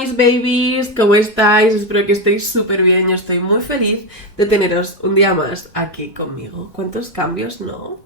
mis babies, ¿cómo estáis? Espero que estéis súper bien. Yo estoy muy feliz de teneros un día más aquí conmigo. ¿Cuántos cambios, no?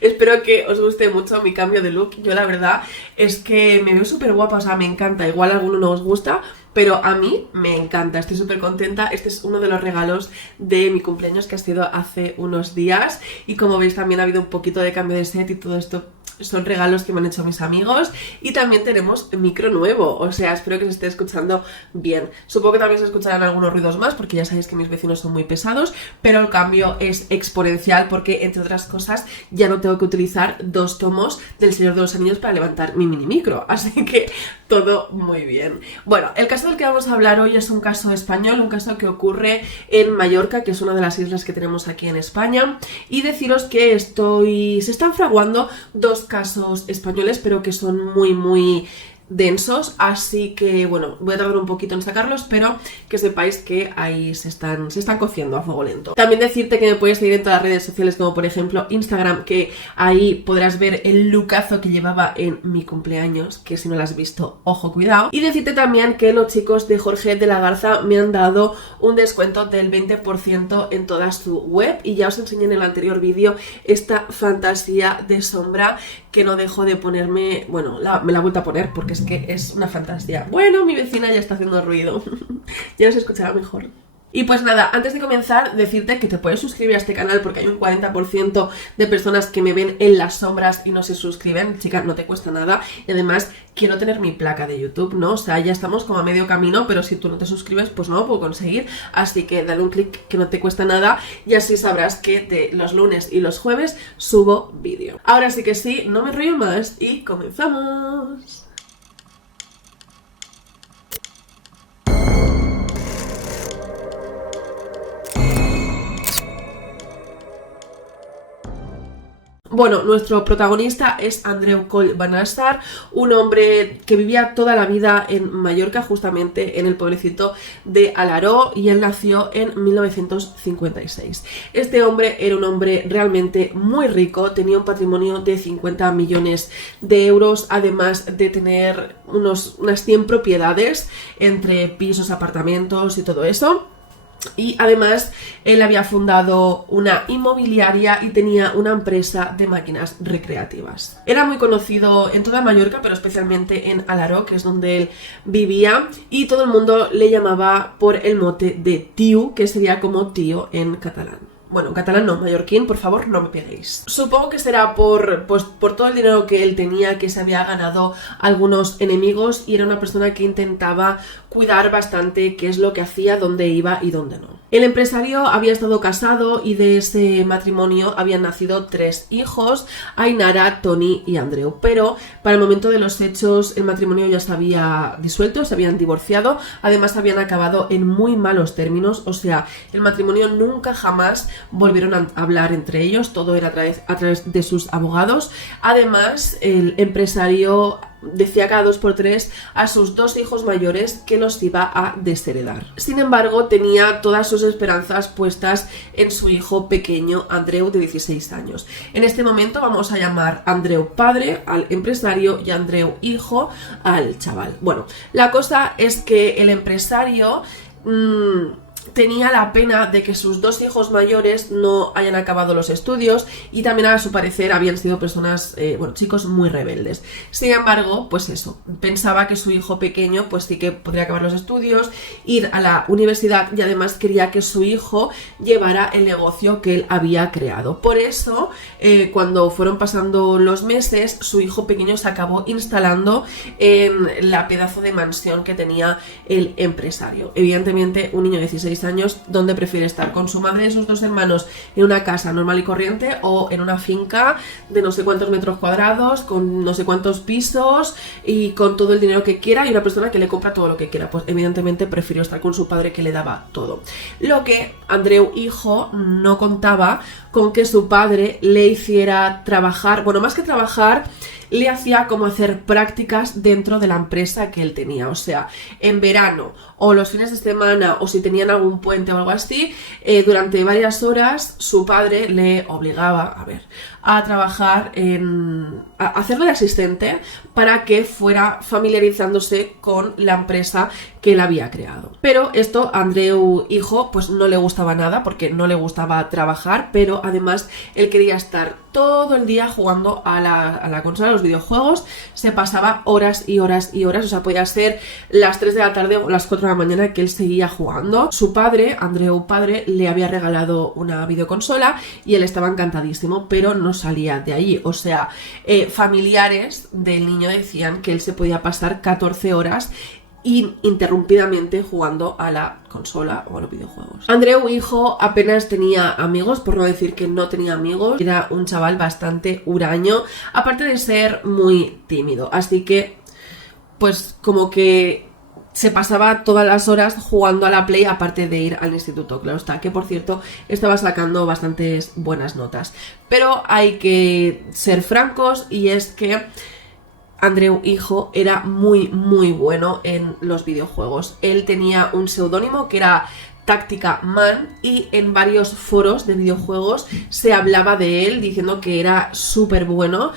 Espero que os guste mucho mi cambio de look. Yo la verdad es que me veo súper guapa, o sea, me encanta. Igual a alguno no os gusta, pero a mí me encanta, estoy súper contenta. Este es uno de los regalos de mi cumpleaños que ha sido hace unos días. Y como veis también ha habido un poquito de cambio de set y todo esto son regalos que me han hecho mis amigos. Y también tenemos micro nuevo, o sea, espero que se esté escuchando bien. Supongo que también se escucharán algunos ruidos más porque ya sabéis que mis vecinos son muy pesados, pero el cambio es exponencial porque, entre otras cosas, ya no tengo que utilizar 2 tomos del Señor de los Anillos para levantar mi mini micro, así que todo muy bien. Bueno, el caso del que vamos a hablar hoy es un caso español, un caso que ocurre en Mallorca, que es una de las islas que tenemos aquí en España, y deciros que se están fraguando 2 casos españoles, pero que son muy densos, así que bueno, voy a tardar un poquito en sacarlos, pero que sepáis que ahí se están cociendo a fuego lento. También decirte que me puedes seguir en todas las redes sociales, como por ejemplo Instagram, que ahí podrás ver el lookazo que llevaba en mi cumpleaños, que si no lo has visto, ojo, cuidado. Y decirte también que los chicos de Jorge de la Garza me han dado un descuento del 20% en toda su web, y ya os enseñé en el anterior vídeo esta fantasía de sombra que no dejo de ponerme, bueno, me la he vuelto a poner porque es que es una fantasía. Bueno, mi vecina ya está haciendo ruido, ya se escuchará mejor. Y pues nada, antes de comenzar, decirte que te puedes suscribir a este canal porque hay un 40% de personas que me ven en las sombras y no se suscriben. Chica, no te cuesta nada. Y además, quiero tener mi placa de YouTube, ¿no? O sea, ya estamos como a medio camino, pero si tú no te suscribes, pues no lo puedo conseguir. Así que dale un clic que no te cuesta nada y así sabrás que los lunes y los jueves subo vídeo. Ahora sí que sí, no me enrollo más y comenzamos. Bueno, nuestro protagonista es Andreu Coll Banassar, un hombre que vivía toda la vida en Mallorca, justamente en el pueblecito de Alaró, y él nació en 1956. Este hombre era un hombre realmente muy rico, tenía un patrimonio de 50 millones de euros, además de tener unas 100 propiedades entre pisos, apartamentos y todo eso. Y además él había fundado una inmobiliaria y tenía una empresa de máquinas recreativas. Era muy conocido en toda Mallorca, pero especialmente en Alaró, que es donde él vivía, y todo el mundo le llamaba por el mote de Tiu, que sería como tío en catalán. Bueno, en catalán no, mallorquín, por favor, no me peguéis. Supongo que será por todo el dinero que él tenía, que se había ganado algunos enemigos, y era una persona que intentaba cuidar bastante qué es lo que hacía, dónde iba y dónde no. El empresario había estado casado y de ese matrimonio habían nacido 3 hijos, Ainara, Toni y Andreu, pero para el momento de los hechos el matrimonio ya se había disuelto, se habían divorciado, además habían acabado en muy malos términos, o sea, el matrimonio nunca jamás volvieron a hablar entre ellos, todo era a través de sus abogados. Además, el empresario decía cada 2 por 3 a sus 2 hijos mayores que los iba a desheredar. Sin embargo, tenía todas sus esperanzas puestas en su hijo pequeño, Andreu, de 16 años. En este momento vamos a llamar Andreu padre al empresario y Andreu hijo al chaval. Bueno, la cosa es que el empresario tenía la pena de que sus 2 hijos mayores no hayan acabado los estudios, y también a su parecer habían sido personas, chicos muy rebeldes. Sin embargo, pues eso, pensaba que su hijo pequeño pues sí que podría acabar los estudios, ir a la universidad, y además quería que su hijo llevara el negocio que él había creado. Por eso, cuando fueron pasando los meses, su hijo pequeño se acabó instalando en la pedazo de mansión que tenía el empresario. Evidentemente, un niño de 16 años, ¿dónde prefiere estar? ¿Con su madre y sus 2 hermanos en una casa normal y corriente, o en una finca de no sé cuántos metros cuadrados, con no sé cuántos pisos y con todo el dinero que quiera, y una persona que le compra todo lo que quiera? Pues evidentemente prefirió estar con su padre, que le daba todo. Lo que Andreu hijo no contaba con que su padre le hiciera trabajar, bueno, más que trabajar, le hacía como hacer prácticas dentro de la empresa que él tenía. O sea, en verano o los fines de semana, o si tenían algún puente o algo así, durante varias horas su padre le obligaba a trabajar en hacerlo de asistente para que fuera familiarizándose con la empresa que él había creado. Pero esto a Andreu hijo pues no le gustaba nada, porque no le gustaba trabajar, pero además él quería estar todo el día jugando a la consola, a los videojuegos. Se pasaba horas y horas y horas, o sea, podía ser las 3 de la tarde o las 4 de la mañana que él seguía jugando. Su padre, Andreu padre, le había regalado una videoconsola y él estaba encantadísimo, pero no salía de allí. O sea, familiares del niño decían que él se podía pasar 14 horas ininterrumpidamente jugando a la consola o a los videojuegos. Andreu hijo apenas tenía amigos, por no decir que no tenía amigos. Era un chaval bastante huraño, aparte de ser muy tímido, así que pues como que se pasaba todas las horas jugando a la Play, aparte de ir al instituto. Claro está, que por cierto estaba sacando bastantes buenas notas. Pero hay que ser francos, y es que Andreu hijo era muy bueno en los videojuegos. Él tenía un seudónimo que era Táctica Man, y en varios foros de videojuegos se hablaba de él diciendo que era súper bueno,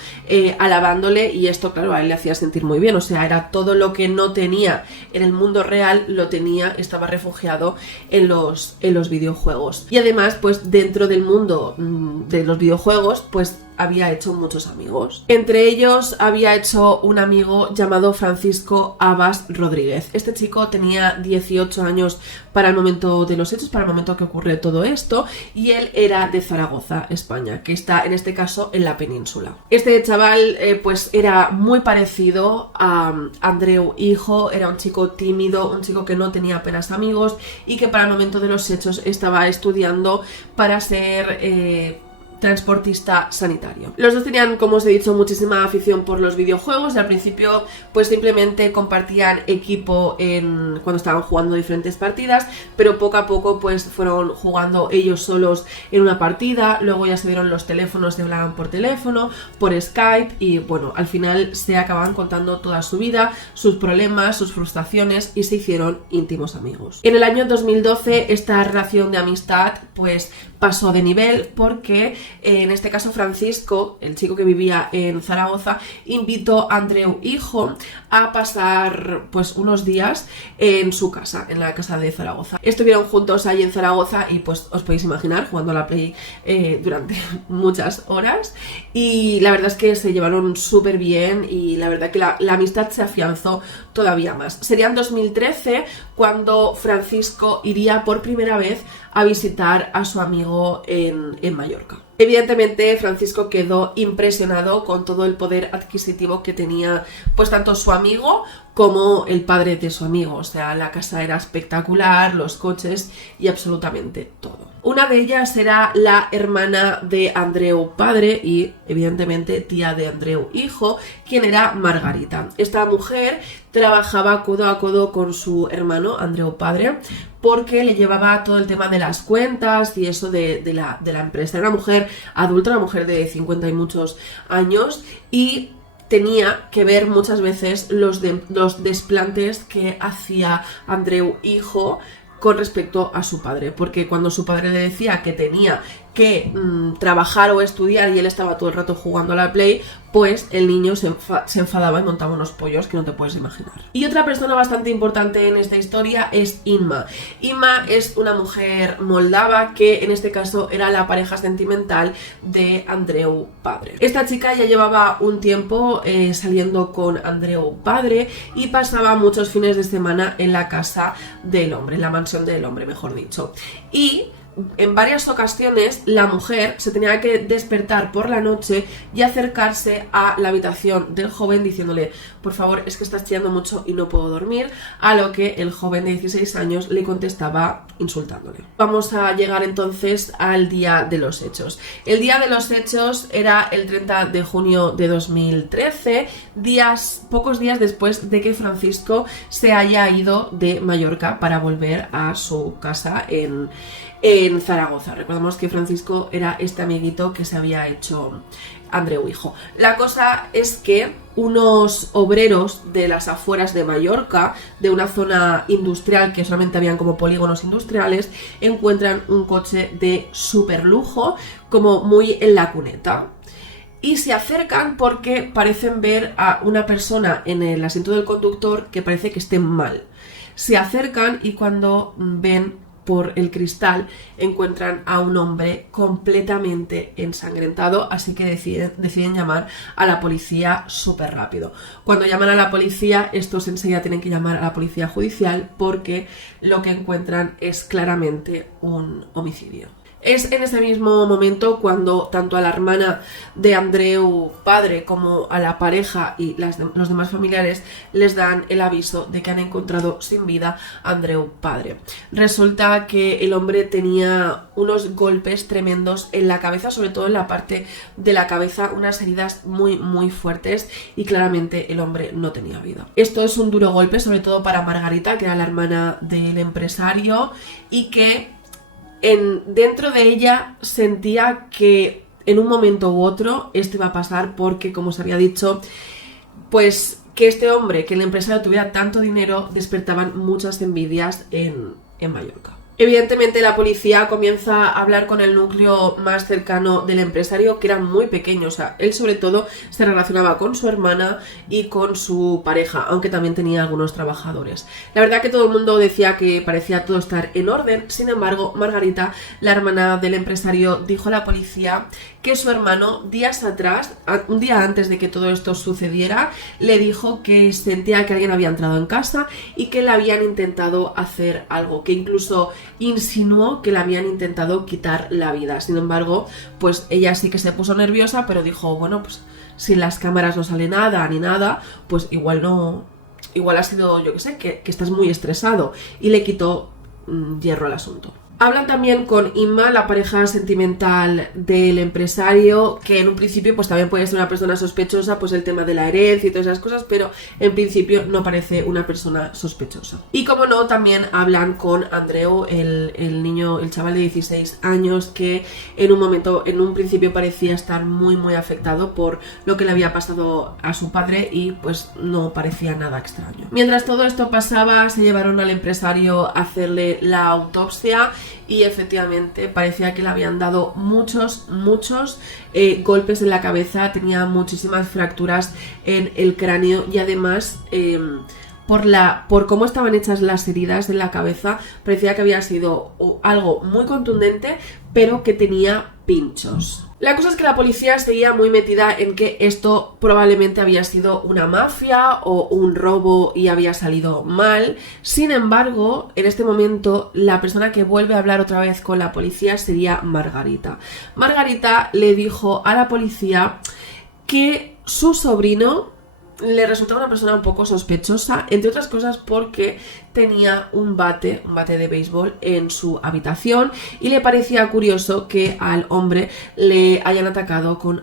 alabándole, y esto claro a él le hacía sentir muy bien. O sea, era todo lo que no tenía en el mundo real, lo tenía, estaba refugiado en los videojuegos. Y además pues dentro del mundo de los videojuegos pues había hecho muchos amigos. Entre ellos había hecho un amigo llamado Francisco Abbas Rodríguez. Este chico tenía 18 años para el momento de los hechos, para el momento que ocurre todo esto, y él era de Zaragoza, España, que está en este caso en la península. Este chaval pues era muy parecido a Andreu hijo. Era un chico tímido, un chico que no tenía apenas amigos y que para el momento de los hechos estaba estudiando para ser transportista sanitario. Los dos tenían, como os he dicho, muchísima afición por los videojuegos, y al principio pues simplemente compartían equipo cuando estaban jugando diferentes partidas, pero poco a poco pues fueron jugando ellos solos en una partida. Luego ya se dieron los teléfonos, se hablaban por teléfono, por Skype, y bueno, al final se acababan contando toda su vida, sus problemas, sus frustraciones, y se hicieron íntimos amigos. En el año 2012 esta relación de amistad pues pasó de nivel, porque en este caso Francisco, el chico que vivía en Zaragoza, invitó a Andreu hijo a pasar pues unos días en su casa, en la casa de Zaragoza. Estuvieron juntos ahí en Zaragoza y pues os podéis imaginar jugando a la Play durante muchas horas, y la verdad es que se llevaron súper bien, y la verdad que la amistad se afianzó todavía más. Sería en 2013 cuando Francisco iría por primera vez a visitar a su amigo en Mallorca. Evidentemente Francisco quedó impresionado con todo el poder adquisitivo que tenía pues tanto su amigo como el padre de su amigo. O sea, la casa era espectacular, los coches y absolutamente todo. Una de ellas era la hermana de Andreu padre y evidentemente tía de Andreu hijo, quien era Margarita. Esta mujer trabajaba codo a codo con su hermano Andreu padre, porque le llevaba todo el tema de las cuentas y eso de la empresa. Era una mujer adulta, una mujer de 50 y muchos años, y tenía que ver muchas veces los desplantes que hacía Andreu hijo con respecto a su padre, porque cuando su padre le decía que tenía que trabajar o estudiar y él estaba todo el rato jugando a la Play, pues el niño se enfadaba y montaba unos pollos que no te puedes imaginar. Y otra persona bastante importante en esta historia es Inma. Inma es una mujer moldava que en este caso era la pareja sentimental de Andreu padre. Esta chica ya llevaba un tiempo saliendo con Andreu padre y pasaba muchos fines de semana en la casa del hombre, en la mansión del hombre, mejor dicho. Y en varias ocasiones la mujer se tenía que despertar por la noche y acercarse a la habitación del joven diciéndole: por favor, es que estás chillando mucho y no puedo dormir, a lo que el joven de 16 años le contestaba insultándole. Vamos a llegar entonces al día de los hechos. El día de los hechos era el 30 de junio de 2013, pocos días después de que Francisco se haya ido de Mallorca para volver a su casa en Zaragoza. Recordemos que Francisco era este amiguito que se había hecho Andreu hijo. La cosa es que unos obreros de las afueras de Mallorca, de una zona industrial que solamente habían como polígonos industriales, encuentran un coche de súper lujo, como muy en la cuneta. y se acercan porque parecen ver a una persona en el asiento del conductor que parece que esté mal. Se acercan y cuando ven por el cristal encuentran a un hombre completamente ensangrentado, así que deciden llamar a la policía súper rápido. Cuando llaman a la policía, estos enseguida tienen que llamar a la policía judicial porque lo que encuentran es claramente un homicidio. Es en ese mismo momento cuando tanto a la hermana de Andreu padre como a la pareja y los demás familiares les dan el aviso de que han encontrado sin vida a Andreu padre. Resulta que el hombre tenía unos golpes tremendos en la cabeza, sobre todo en la parte de la cabeza, unas heridas muy fuertes y claramente el hombre no tenía vida. Esto es un duro golpe, sobre todo para Margarita, que era la hermana del empresario y que dentro de ella sentía que en un momento u otro esto iba a pasar porque, como se había dicho, pues que este hombre, que el empresario tuviera tanto dinero, despertaban muchas envidias en Mallorca. Evidentemente la policía comienza a hablar con el núcleo más cercano del empresario, que era muy pequeño, o sea, él sobre todo se relacionaba con su hermana y con su pareja, aunque también tenía algunos trabajadores. La verdad que todo el mundo decía que parecía todo estar en orden, sin embargo, Margarita, la hermana del empresario, dijo a la policía que su hermano, días atrás, un día antes de que todo esto sucediera, le dijo que sentía que alguien había entrado en casa y que le habían intentado hacer algo, que incluso insinuó que le habían intentado quitar la vida. Sin embargo, pues ella sí que se puso nerviosa, pero dijo, bueno, pues si en las cámaras no sale nada ni nada, pues igual ha sido, yo qué sé, que estás muy estresado, y le quitó hierro al asunto. Hablan también con Inma, la pareja sentimental del empresario, que en un principio pues también puede ser una persona sospechosa, pues el tema de la herencia y todas esas cosas, pero en principio no parece una persona sospechosa. Y como no, también hablan con Andreu, el niño, el chaval de 16 años, que en un principio parecía estar muy afectado por lo que le había pasado a su padre y pues no parecía nada extraño. Mientras todo esto pasaba, se llevaron al empresario a hacerle la autopsia y efectivamente parecía que le habían dado muchos golpes en la cabeza, tenía muchísimas fracturas en el cráneo y además por cómo estaban hechas las heridas en la cabeza parecía que había sido algo muy contundente, pero que tenía pinchos. La cosa es que la policía seguía muy metida en que esto probablemente había sido una mafia o un robo y había salido mal. Sin embargo, en este momento, la persona que vuelve a hablar otra vez con la policía sería Margarita. Margarita le dijo a la policía que su sobrino le resultaba una persona un poco sospechosa, entre otras cosas porque tenía un bate de béisbol en su habitación y le parecía curioso que al hombre le hayan atacado con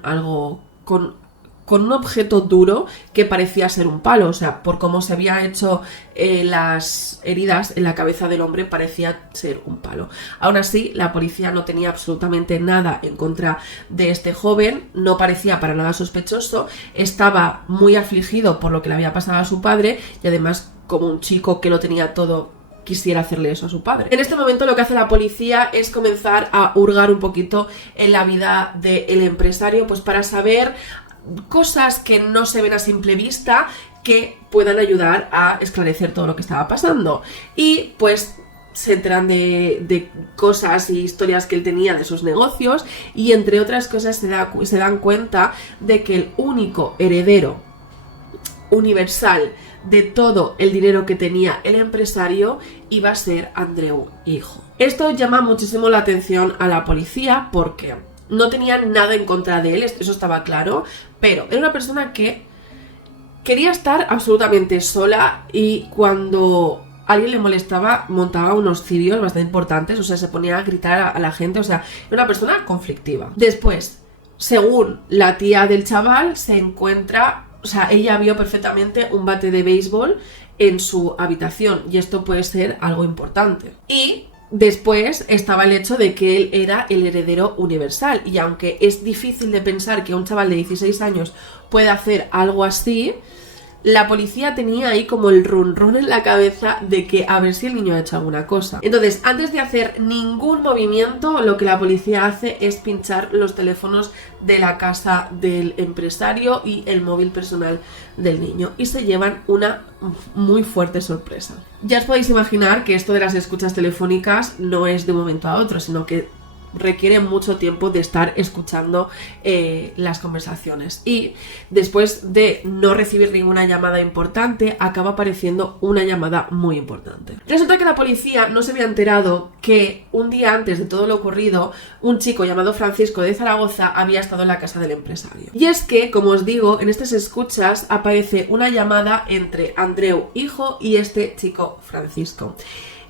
un objeto duro que parecía ser un palo, o sea, por cómo se había hecho las heridas en la cabeza del hombre parecía ser un palo. Aún así, la policía no tenía absolutamente nada en contra de este joven, no parecía para nada sospechoso, estaba muy afligido por lo que le había pasado a su padre y además, como un chico que lo tenía todo, quisiera hacerle eso a su padre. En este momento lo que hace la policía es comenzar a hurgar un poquito en la vida del empresario, pues para saber cosas que no se ven a simple vista que puedan ayudar a esclarecer todo lo que estaba pasando. Y pues se enteran de cosas y historias que él tenía de sus negocios y entre otras cosas se dan cuenta de que el único heredero universal de todo el dinero que tenía el empresario iba a ser Andreu hijo. Esto llama muchísimo la atención a la policía porque no tenían nada en contra de él, eso estaba claro, pero era una persona que quería estar absolutamente sola y cuando alguien le molestaba montaba unos cirios bastante importantes, o sea, se ponía a gritar a la gente, o sea, era una persona conflictiva. Después, según la tía del chaval, se encuentra, o sea, ella vio perfectamente un bate de béisbol en su habitación y esto puede ser algo importante. Y después estaba el hecho de que él era el heredero universal y aunque es difícil de pensar que un chaval de 16 años pueda hacer algo así, la policía tenía ahí como el run run en la cabeza de que a ver si el niño ha hecho alguna cosa. Entonces, antes de hacer ningún movimiento, lo que la policía hace es pinchar los teléfonos de la casa del empresario y el móvil personal del niño, y se llevan una muy fuerte sorpresa. Ya os podéis imaginar que esto de las escuchas telefónicas no es de un momento a otro, sino que requiere mucho tiempo de estar escuchando las conversaciones, y después de no recibir ninguna llamada importante acaba apareciendo una llamada muy importante. Resulta que la policía no se había enterado que un día antes de todo lo ocurrido un chico llamado Francisco de Zaragoza había estado en la casa del empresario. Y es que, como os digo, en estas escuchas aparece una llamada entre Andreu, hijo, y este chico Francisco.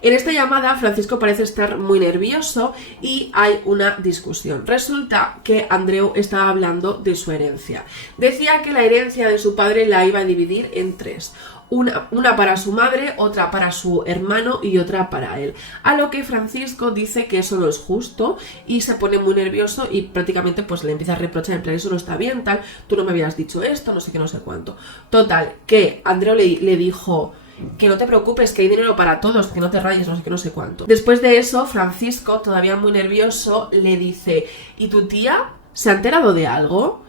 En esta llamada, Francisco parece estar muy nervioso y hay una discusión. Resulta que Andreu estaba hablando de su herencia. Decía que la herencia de su padre la iba a dividir en tres. Una para su madre, otra para su hermano y otra para él. A lo que Francisco dice que eso no es justo y se pone muy nervioso y prácticamente pues le empieza a reprochar en plan, eso no está bien, tal, tú no me habías dicho esto, no sé qué, no sé cuánto. Total, que Andreu le dijo que no te preocupes, que hay dinero para todos, que no te rayes, no sé qué, no sé cuánto. Después de eso, Francisco, todavía muy nervioso, le dice, ¿y tu tía se ha enterado de algo?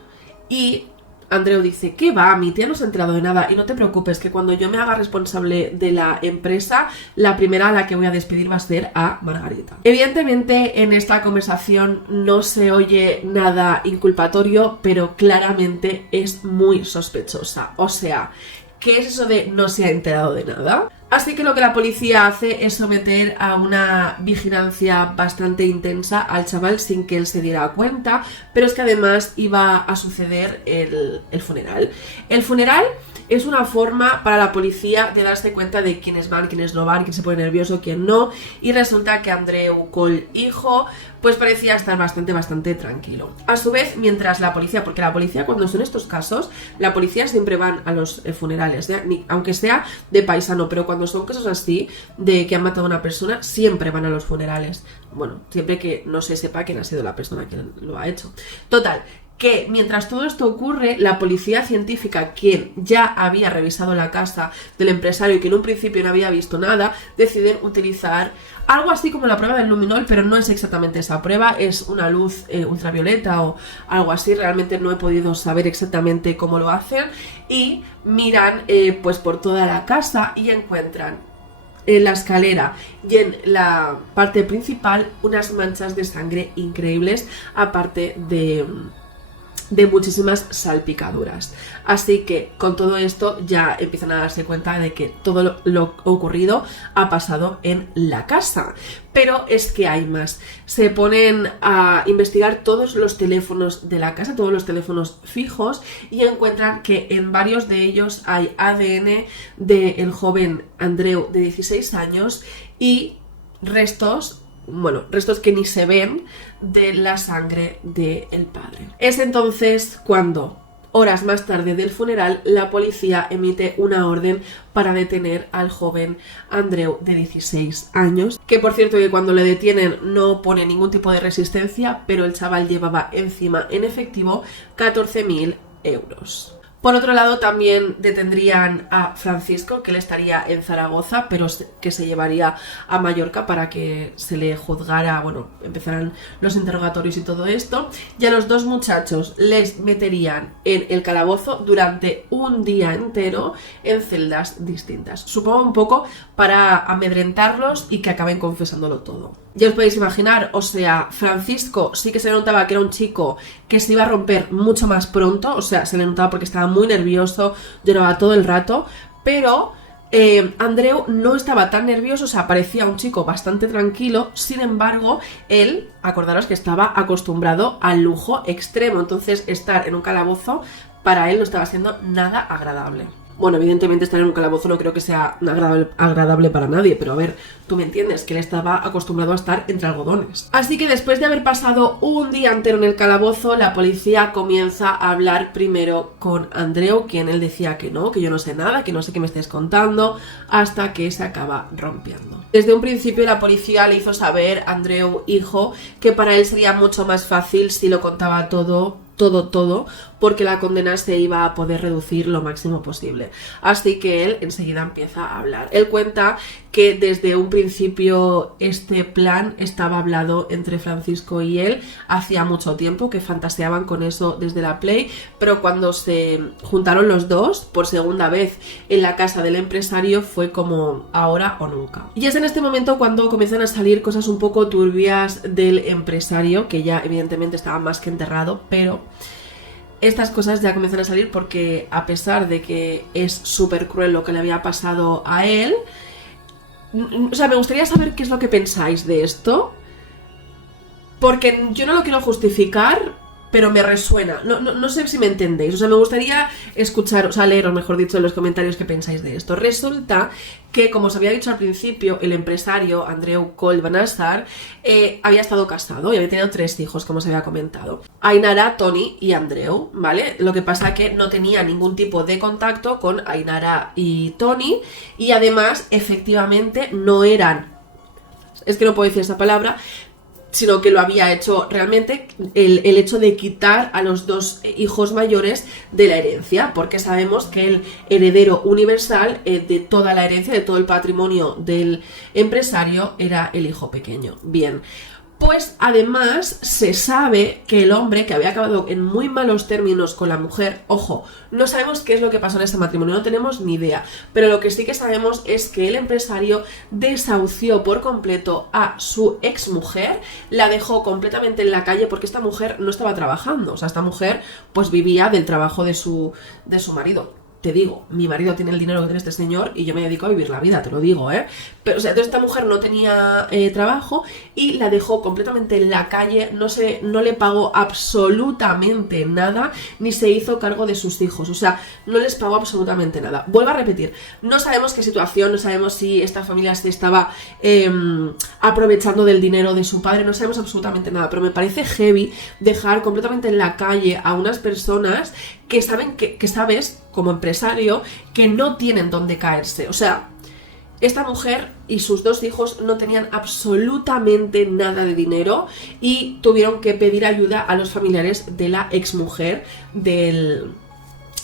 Y Andreu dice, ¿qué va? Mi tía no se ha enterado de nada y no te preocupes, que cuando yo me haga responsable de la empresa, la primera a la que voy a despedir va a ser a Margarita. Evidentemente, en esta conversación no se oye nada inculpatorio, pero claramente es muy sospechosa. O sea, ¿qué es eso de no se ha enterado de nada? Así que lo que la policía hace es someter a una vigilancia bastante intensa al chaval sin que él se diera cuenta, pero es que además iba a suceder el funeral. El funeral es una forma para la policía de darse cuenta de quiénes van, quiénes no van, quién se pone nervioso, quién no, y resulta que Andreu Coll, hijo, pues parecía estar bastante tranquilo. A su vez, mientras la policía, porque la policía cuando son estos casos, la policía siempre van a los funerales, aunque sea de paisano, pero cuando son casos así, de que han matado a una persona, siempre van a los funerales. Bueno, siempre que no se sepa quién ha sido la persona que lo ha hecho. Total, que mientras todo esto ocurre, la policía científica, quien ya había revisado la casa del empresario y que en un principio no había visto nada, deciden utilizar algo así como la prueba del luminol, pero no es exactamente esa prueba, es una luz ultravioleta o algo así, realmente no he podido saber exactamente cómo lo hacen, y miran pues por toda la casa y encuentran en la escalera y en la parte principal unas manchas de sangre increíbles, aparte de muchísimas salpicaduras. Así que con todo esto ya empiezan a darse cuenta de que todo lo ocurrido ha pasado en la casa. Pero es que hay más. Se ponen a investigar todos los teléfonos de la casa, todos los teléfonos fijos, y encuentran que en varios de ellos hay ADN del joven Andreu de 16 años y restos que ni se ven de la sangre del padre. Es entonces cuando, horas más tarde del funeral, la policía emite una orden para detener al joven Andreu de 16 años, que por cierto que cuando le detienen no pone ningún tipo de resistencia, pero el chaval llevaba encima en efectivo 14.000 euros. Por otro lado, también detendrían a Francisco, que él estaría en Zaragoza, pero que se llevaría a Mallorca para que se le juzgara, empezaran los interrogatorios y todo esto. Y a los dos muchachos les meterían en el calabozo durante un día entero en celdas distintas. Supongo un poco para amedrentarlos y que acaben confesándolo todo. Ya os podéis imaginar, o sea, Francisco sí que se notaba que era un chico que se iba a romper mucho más pronto, o sea, se le notaba porque estaba muy nervioso, lloraba todo el rato, pero Andreu no estaba tan nervioso, o sea, parecía un chico bastante tranquilo. Sin embargo, él, acordaros que estaba acostumbrado al lujo extremo, entonces estar en un calabozo para él no estaba siendo nada agradable. Bueno, evidentemente estar en un calabozo no creo que sea agradable para nadie, pero a ver, tú me entiendes, que él estaba acostumbrado a estar entre algodones. Así que después de haber pasado un día entero en el calabozo, la policía comienza a hablar primero con Andreu, quien él decía que no, que yo no sé nada, que no sé qué me estés contando, hasta que se acaba rompiendo. Desde un principio la policía le hizo saber a Andreu, hijo, que para él sería mucho más fácil si lo contaba todo, porque la condena se iba a poder reducir lo máximo posible. Así que él enseguida empieza a hablar. Él cuenta que desde un principio este plan estaba hablado entre Francisco y él hacía mucho tiempo, que fantaseaban con eso desde la Play, pero cuando se juntaron los dos por segunda vez en la casa del empresario fue como ahora o nunca. Y es en este momento cuando comienzan a salir cosas un poco turbias del empresario, que ya evidentemente estaba más que enterrado, pero estas cosas ya comienzan a salir porque, a pesar de que es súper cruel lo que le había pasado a él, o sea, me gustaría saber qué es lo que pensáis de esto, porque yo no lo quiero justificar, pero me resuena. No sé si me entendéis. O sea, me gustaría escuchar, o sea, leeros, mejor dicho, en los comentarios qué pensáis de esto. Resulta que, como os había dicho al principio, el empresario Andreu Coll Banassar había estado casado y había tenido 3 hijos, como os había comentado. Ainara, Toni y Andreu, ¿vale? Lo que pasa es que no tenía ningún tipo de contacto con Ainara y Toni, y además, efectivamente, no eran... Es que no puedo decir esa palabra, sino que lo había hecho realmente el hecho de quitar a los 2 hijos mayores de la herencia, porque sabemos que el heredero universal de toda la herencia, de todo el patrimonio del empresario, era el hijo pequeño. Bien, pues además se sabe que el hombre, que había acabado en muy malos términos con la mujer, ojo, no sabemos qué es lo que pasó en ese matrimonio, no tenemos ni idea, pero lo que sí que sabemos es que el empresario desahució por completo a su exmujer, la dejó completamente en la calle porque esta mujer no estaba trabajando, o sea, esta mujer pues vivía del trabajo de su marido. Te digo, mi marido tiene el dinero que tiene este señor y yo me dedico a vivir la vida, te lo digo, Pero, o sea, entonces esta mujer no tenía trabajo y la dejó completamente en la calle, no le pagó absolutamente nada, ni se hizo cargo de sus hijos, o sea, no les pagó absolutamente nada. Vuelvo a repetir, no sabemos qué situación, no sabemos si esta familia se estaba aprovechando del dinero de su padre, no sabemos absolutamente nada, pero me parece heavy dejar completamente en la calle a unas personas que saben que sabes, como empresario, que no tienen dónde caerse. O sea, esta mujer y sus 2 hijos no tenían absolutamente nada de dinero y tuvieron que pedir ayuda a los familiares de la exmujer del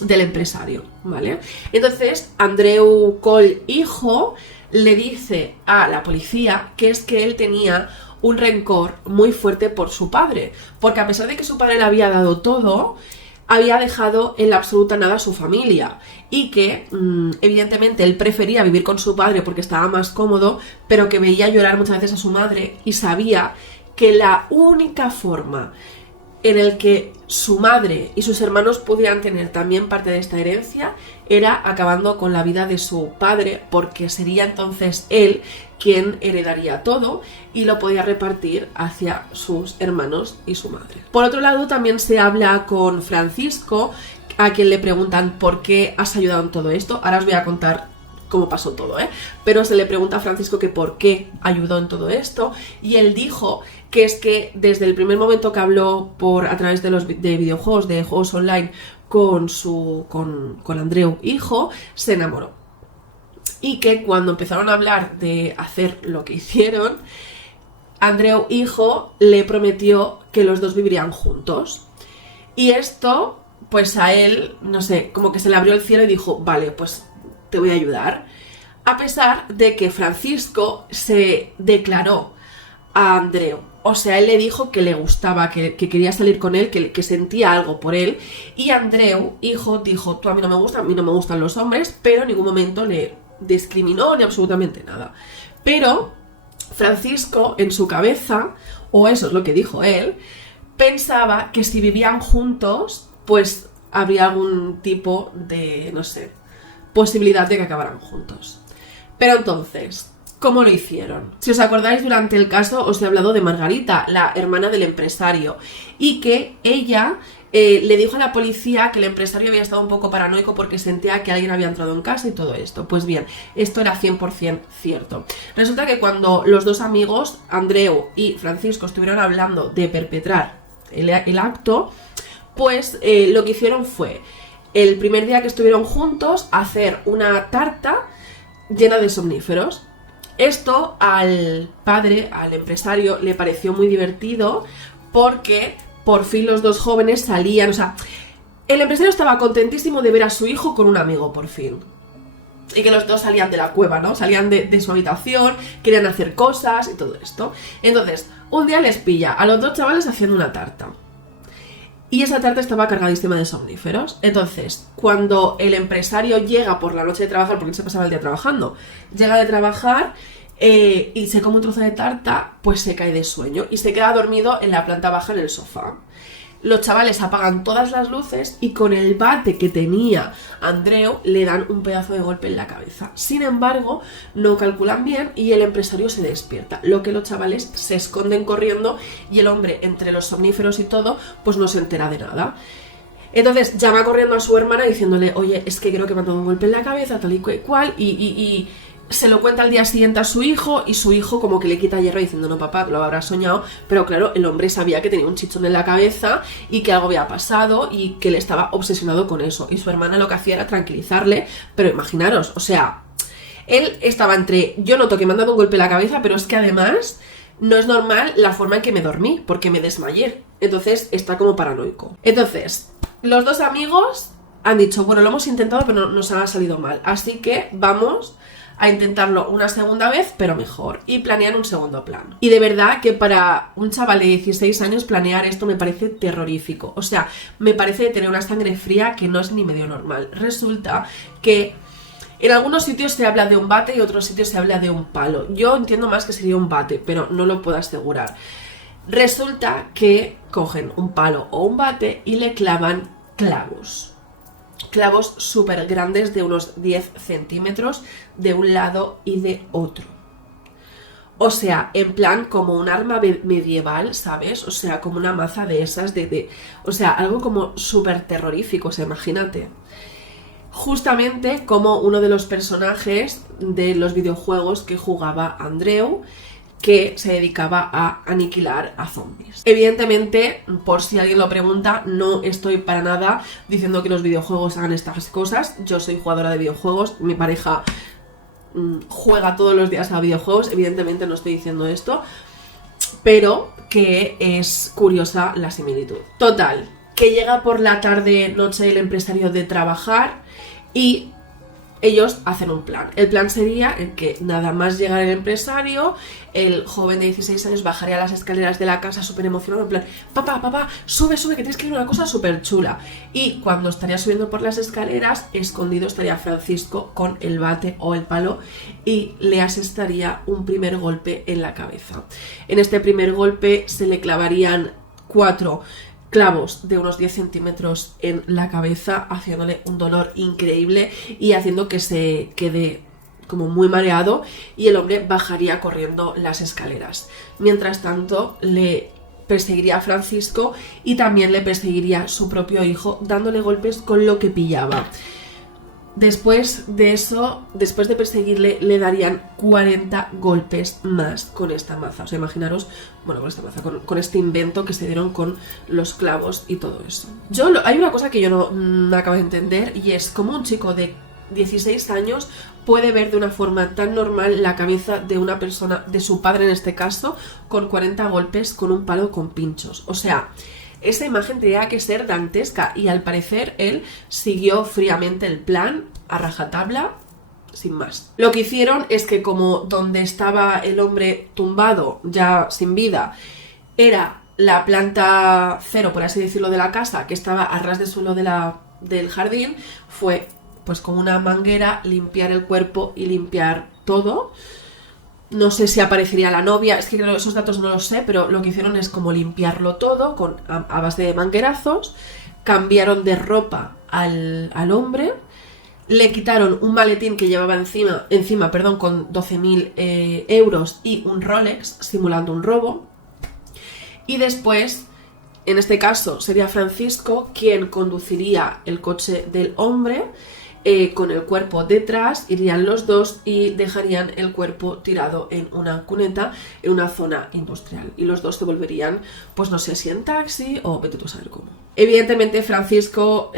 empresario, ¿vale? Entonces, Andreu Coll, hijo, le dice a la policía que es que él tenía un rencor muy fuerte por su padre, porque a pesar de que su padre le había dado todo, había dejado en la absoluta nada a su familia y que evidentemente él prefería vivir con su padre porque estaba más cómodo, pero que veía llorar muchas veces a su madre y sabía que la única forma en el que su madre y sus hermanos pudieran tener también parte de esta herencia era acabando con la vida de su padre, porque sería entonces él quien heredaría todo y lo podía repartir hacia sus hermanos y su madre. Por otro lado, también se habla con Francisco, a quien le preguntan por qué has ayudado en todo esto. Ahora os voy a contar cómo pasó todo, pero se le pregunta a Francisco que por qué ayudó en todo esto, y él dijo que es que desde el primer momento que habló a través de videojuegos, de juegos online con Andreu hijo, se enamoró. Y que cuando empezaron a hablar de hacer lo que hicieron, Andreu hijo le prometió que los 2 vivirían juntos. Y esto, pues a él, no sé, como que se le abrió el cielo y dijo, vale, pues te voy a ayudar. A pesar de que Francisco se declaró a Andreu. O sea, él le dijo que le gustaba, que quería salir con él, que sentía algo por él. Y Andreu, hijo, dijo, tú a mí no me gustan los hombres, pero en ningún momento le discriminó ni absolutamente nada. Pero Francisco, en su cabeza, o eso es lo que dijo él, pensaba que si vivían juntos, pues habría algún tipo de, no sé, posibilidad de que acabaran juntos. Pero entonces, ¿cómo lo hicieron? Si os acordáis, durante el caso os he hablado de Margarita, la hermana del empresario, y que ella le dijo a la policía que el empresario había estado un poco paranoico porque sentía que alguien había entrado en casa y todo esto. Pues bien, esto era 100% cierto. Resulta que cuando los 2 amigos, Andreu y Francisco, estuvieron hablando de perpetrar el acto, pues lo que hicieron fue, el primer día que estuvieron juntos, hacer una tarta llena de somníferos. Esto al padre, al empresario, le pareció muy divertido porque por fin los 2 jóvenes salían, o sea, El empresario estaba contentísimo de ver a su hijo con un amigo, por fin. Y que los dos salían de la cueva, ¿no? Salían de su habitación, querían hacer cosas y todo esto. Entonces, un día les pilla a los dos chavales haciendo una tarta. Y esa tarta estaba cargadísima de somníferos. Entonces, cuando el empresario llega por la noche de trabajar, porque él se pasaba el día trabajando, llega de trabajar y se come un trozo de tarta, pues se cae de sueño y se queda dormido en la planta baja en el sofá. Los chavales apagan todas las luces y con el bate que tenía Andreu le dan un pedazo de golpe en la cabeza. Sin embargo, no calculan bien y el empresario se despierta, lo que los chavales se esconden corriendo y el hombre, entre los somníferos y todo, pues no se entera de nada. Entonces llama corriendo a su hermana diciéndole, oye, es que creo que me han dado un golpe en la cabeza, tal y cual, y se lo cuenta al día siguiente a su hijo y su hijo como que le quita hierro diciendo, no papá, lo habrás soñado, pero claro, el hombre sabía que tenía un chichón en la cabeza y que algo había pasado y que él estaba obsesionado con eso y su hermana lo que hacía era tranquilizarle, pero imaginaros, o sea, él estaba entre, yo noto que me han dado un golpe en la cabeza, pero es que además no es normal la forma en que me dormí, porque me desmayé, entonces está como paranoico. Entonces, los dos amigos han dicho, bueno, lo hemos intentado pero nos ha salido mal, así que vamos a intentarlo una segunda vez, pero mejor, y planear un segundo plan. Y de verdad que para un chaval de 16 años planear esto me parece terrorífico. O sea, me parece tener una sangre fría que no es ni medio normal. Resulta que en algunos sitios se habla de un bate y en otros sitios se habla de un palo. Yo entiendo más que sería un bate, pero no lo puedo asegurar. Resulta que cogen un palo o un bate y le clavan clavos. Clavos súper grandes de unos 10 centímetros de un lado y de otro. O sea, en plan como un arma medieval, ¿sabes? O sea, como una maza de esas o sea, algo como súper terrorífico, o sea, imagínate. Justamente como uno de los personajes de los videojuegos que jugaba Andreu, que se dedicaba a aniquilar a zombies. Evidentemente, por si alguien lo pregunta, no estoy para nada diciendo que los videojuegos hagan estas cosas. Yo soy jugadora de videojuegos, mi pareja juega todos los días a videojuegos, evidentemente no estoy diciendo esto, pero que es curiosa la similitud. Total, que llega por la tarde, noche el empresario de trabajar y ellos hacen un plan. El plan sería en que nada más llegar el empresario, el joven de 16 años bajaría las escaleras de la casa súper emocionado, en plan, papá, sube, que tienes que ir a una cosa súper chula. Y cuando estaría subiendo por las escaleras, escondido estaría Francisco con el bate o el palo y le asestaría un primer golpe en la cabeza. En este primer golpe se le clavarían 4 clavos de unos 10 centímetros en la cabeza, haciéndole un dolor increíble y haciendo que se quede como muy mareado y el hombre bajaría corriendo las escaleras. Mientras tanto, le perseguiría a Francisco y también le perseguiría su propio hijo, dándole golpes con lo que pillaba. Después de eso, después de perseguirle, le darían 40 golpes más con esta maza. O sea, imaginaros, bueno, con esta maza, con este invento que se dieron con los clavos y todo eso. Hay una cosa que yo no acabo de entender y es cómo un chico de 16 años puede ver de una forma tan normal la cabeza de una persona, de su padre en este caso, con 40 golpes con un palo con pinchos. O sea, esa imagen tenía que ser dantesca y al parecer él siguió fríamente el plan a rajatabla, sin más. Lo que hicieron es que como donde estaba el hombre tumbado, ya sin vida, era la planta cero, por así decirlo, de la casa, que estaba a ras de suelo del jardín, fue pues con una manguera limpiar el cuerpo y limpiar todo. No sé si aparecería la novia, es que creo, esos datos no los sé, pero lo que hicieron es como limpiarlo todo a base de manguerazos, cambiaron de ropa al hombre, le quitaron un maletín que llevaba encima con 12.000 euros y un Rolex, simulando un robo, y después, en este caso, sería Francisco quien conduciría el coche del hombre, con el cuerpo detrás, irían los dos y dejarían el cuerpo tirado en una cuneta en una zona industrial. Y los dos se volverían, pues no sé si en taxi o vete tú a saber cómo. Evidentemente Francisco,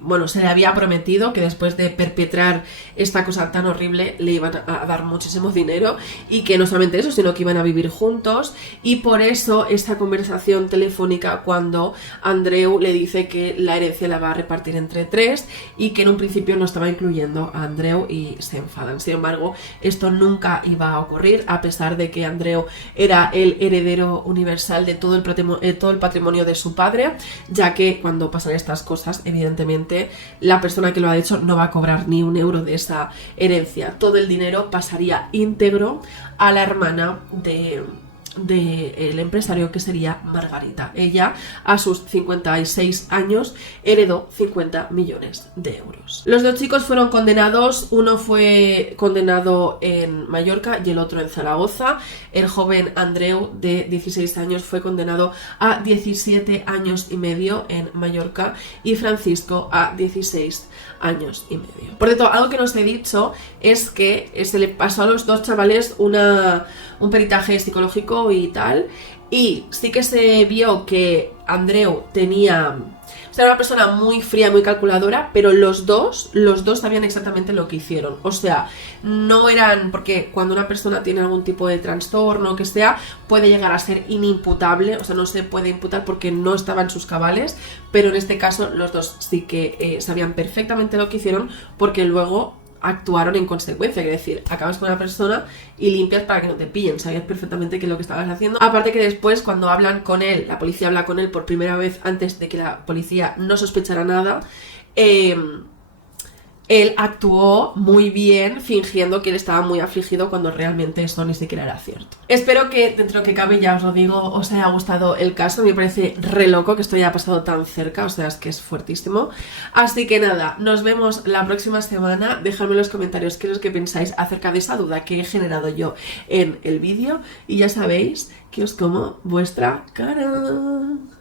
bueno, se le había prometido que después de perpetrar esta cosa tan horrible le iban a dar muchísimo dinero y que no solamente eso, sino que iban a vivir juntos, y por eso esta conversación telefónica cuando Andreu le dice que la herencia la va a repartir entre 3 y que en un principio no estaba incluyendo a Andreu y se enfadan. Sin embargo, esto nunca iba a ocurrir, a pesar de que Andreu era el heredero universal de todo el patrimonio de su padre, ya que cuando pasan estas cosas, evidentemente, la persona que lo ha hecho no va a cobrar ni un euro de esa herencia. Todo el dinero pasaría íntegro a la hermana del empresario, que sería Margarita. Ella, a sus 56 años, heredó 50 millones de euros. Los 2 chicos fueron condenados, uno fue condenado en Mallorca y el otro en Zaragoza. El joven Andreu, de 16 años, fue condenado a 17 años y medio en Mallorca y Francisco a 16 años y medio. Por cierto, algo que no os he dicho es que se le pasó a los 2 chavales un peritaje psicológico y tal, y sí que se vio que Andreu era una persona muy fría, muy calculadora, pero los dos sabían exactamente lo que hicieron. O sea, no eran, porque cuando una persona tiene algún tipo de trastorno o que sea, puede llegar a ser inimputable, o sea, no se puede imputar porque no estaba en sus cabales, pero en este caso los dos sí que sabían perfectamente lo que hicieron, porque luego actuaron en consecuencia. Es decir, acabas con una persona y limpias para que no te pillen, sabías perfectamente qué es lo que estabas haciendo. Aparte que después, cuando hablan con él, la policía habla con él por primera vez antes de que la policía no sospechara nada, él actuó muy bien fingiendo que él estaba muy afligido cuando realmente eso ni siquiera era cierto. Espero que, dentro de lo que cabe, ya os lo digo, os haya gustado el caso. Me parece re loco que esto haya pasado tan cerca, o sea, es que es fuertísimo. Así que nada, nos vemos la próxima semana. Dejadme en los comentarios qué es lo que pensáis acerca de esa duda que he generado yo en el vídeo, y ya sabéis que os como vuestra cara.